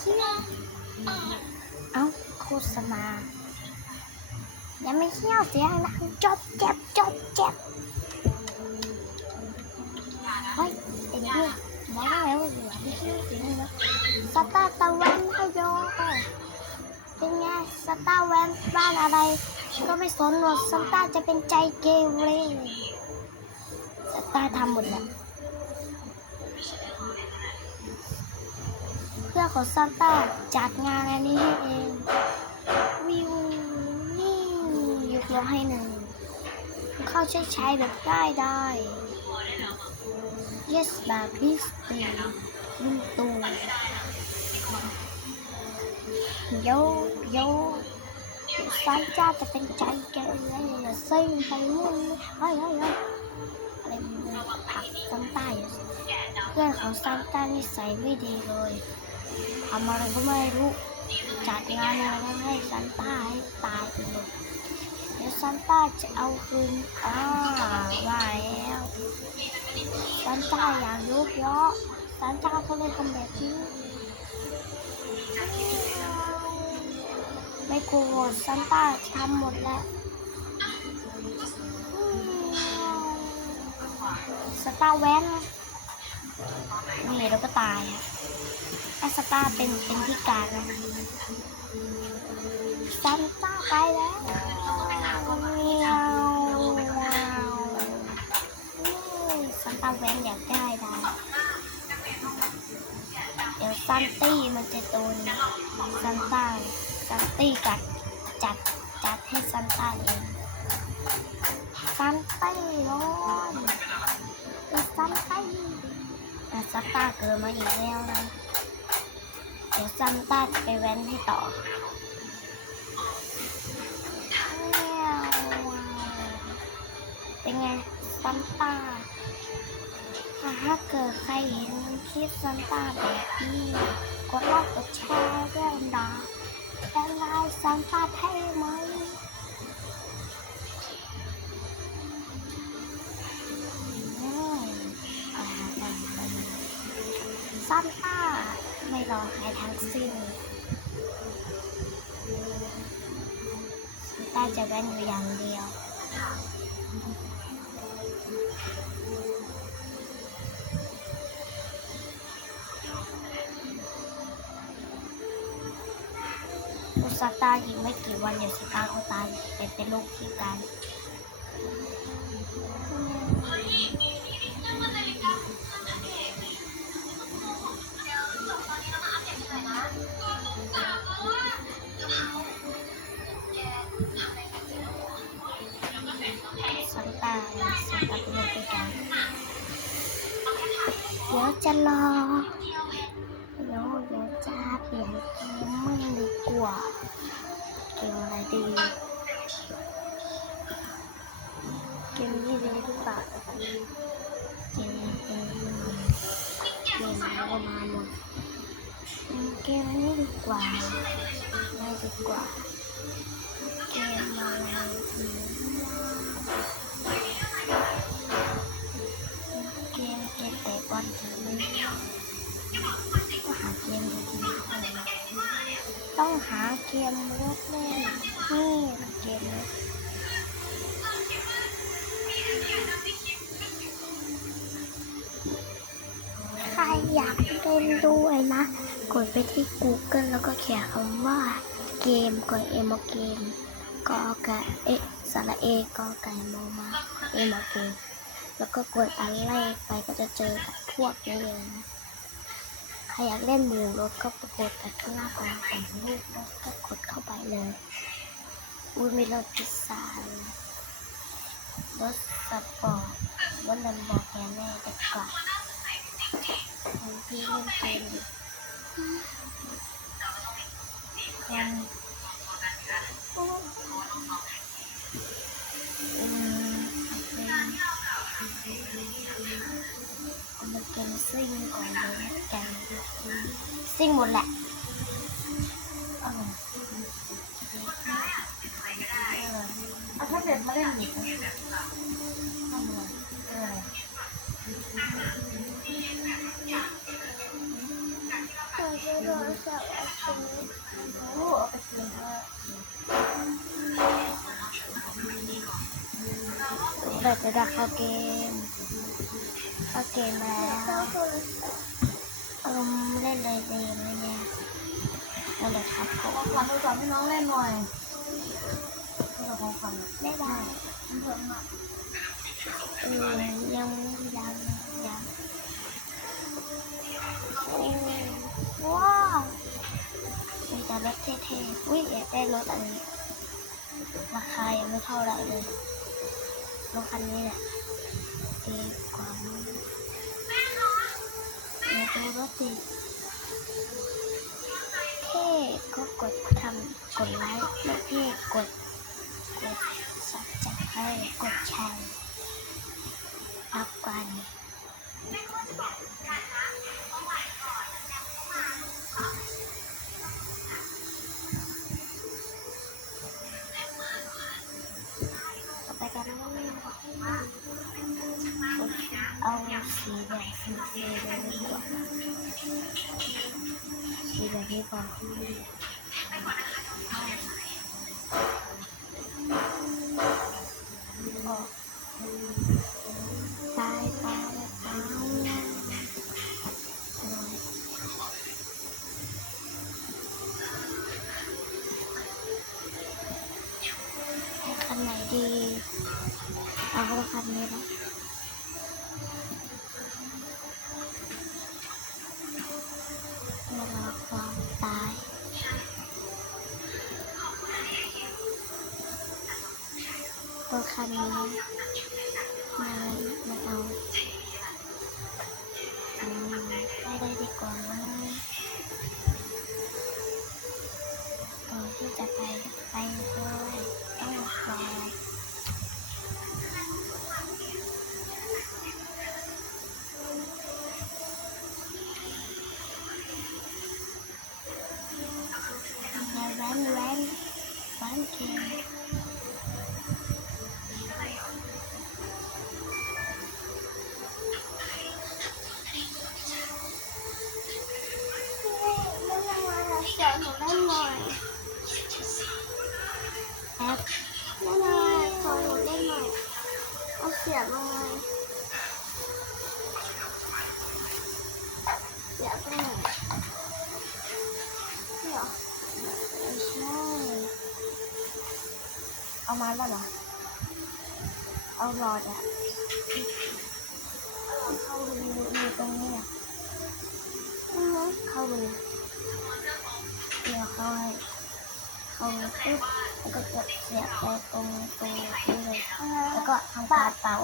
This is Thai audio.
เชี่ยวเอ้าโฆษณายังไม่เชี่ยวเสียงดังจบเจ็บจบเจ็บเฮ้ยไอ้เนี่ยมาแล้วเหลือไม่เชี่ยวเสียงนะสตาร์ตะวันพยอเป็นไงสตาร์แวนบ้านอะไร ก็ไม่สนหรอกสตาร์จะเป็นใจเกเรสตาร์ทำหมดแหละ เพื่อขอซานต้าจัดงานอันนี้ให้เอง วิวนี่ยกยกให้หนึ่ง เข้าใช้ใช้แบบได้ได้ yes แบบบิสตีลุงตูโยโยซานจ้าจะเป็นใจแกเลยอย่าซิ่งไปนู่นเฮ้ยเฮ้ยเฮ้ยอะไรมันผักซานต้าอยู่เพื่อนของซานต้านิสัยไม่ดีเลย ทำอะไรก็ไม่รู้ จัดงานอะไรก็ให้ซันต้าให้ตายไปหมดเดี๋ยวซันต้าจะเอาคืนอ่าว่าแล้วซันต้าอยากยุกเยอะซันต้าก็เลยทำแบบนี้ไม่กลัวซันต้าทำหมดแล้วสตาร์แวนนี่แล้วก็ตายอะ แอสตาเป็นเป็นพิการนะซันต้าไปแล้วเมียวซันต้าแวนอยากได้ได้เดี๋ยวซันตี้มันจะโดนซันต้าซันตี้กัดจัดจัดให้ซันต้าเองซันตี้ร้อนซันตี้แต่ซันต้าเกิดมาอีกแล้วนะ เดี๋ยวซันต้าจะไปแว้นให้ต่อเป็นไงซันต้าถ้าเกิดใครเห็นคลิปซันต้าแบบนี้กดไลค์กดแชร์ด้วยนะเป็นไงซันต้าเท่ไหมา สิ้นต้าจะแว่นอยู่อย่างเดียว อุสตาอีกไม่กี่วันเดี๋ยวสตาก็ตายเป็นเป็นโรคพิกา สันตาสันตาเป็นโรคพิการเดี๋ยวจะรอเดี๋ยวเดี๋ยวจะเปลี่ยนเกมมั่งดีกว่าเกมอะไรดีเกมนี้ดีหรือเปล่าเกมเกมเกมอะไรมาหมดเกมนี้ดีกว่าไม่ดีกว่า เกมเลือกใครอยากเล่นด้วยนะ กดไปที่ Google แล้วก็เขียนคำว่าเกมก่อนเอมเกมกอก่เอะสระเอกอไก่มมาเอมเกมแล้วก็กดอันแรกไปก็จะเจอกับพวกนี้เลยนะใครอยากเล่นหมูรถก็กดแต่ข้างหน้าก่อนแต่งรูปแล้วก็กดเข้าไปเลย อุ้ยมีรถพิซซ่าเลยรถสปอร์ตรถลัมโบกินี่จะกว่าคนที่เล่นเกมอยู่ยังอืมเอามาเกมซิ่งก่อนเลยกันซิ่งหมดแหละ เอาแท็บมาเล่นอะไรออเออโทรศัพท์เอาคืนโอ้เอาไปคืนอะเราจะได้เข้าเกมเข้าเกมแล้วเออเล่นเลยเกมเลยเนี่ยนั่นแหละครับผขอมขวัญโทรศัพท์ให้น้องเล่นหน่อย โทรศัพท์ของขวัญไม่ได้มันเพิ่มอะเออยังยังยังโอ้ว้าวมีแต่รถเท่ๆอุ้ยอยากได้รถอันนี้ ราคายังไม่เท่าไหร่เลยรถคันนี้แหละดีกว่ามั้งเดี๋ยวรถดิเท่ก็กดทำกดไลค์ไม่เท่ เอาสีแบบสีเขียวเลยดีกว่าสีแบบนี้ก่อนออกตายตายตายคันไหนดี เอาคันนี้นะ เรอความตายตัวคันนี้มา เอามาแล้วเหรอ เอาหลอดอะเข้ารูรูตรงนี้อะเข้ารูเดี๋ยวเข้าให้เข้ารูปุ๊บแล้วก็จะเสียบไปตรงตรงนี้เลย แล้วก็ทำกาเต่า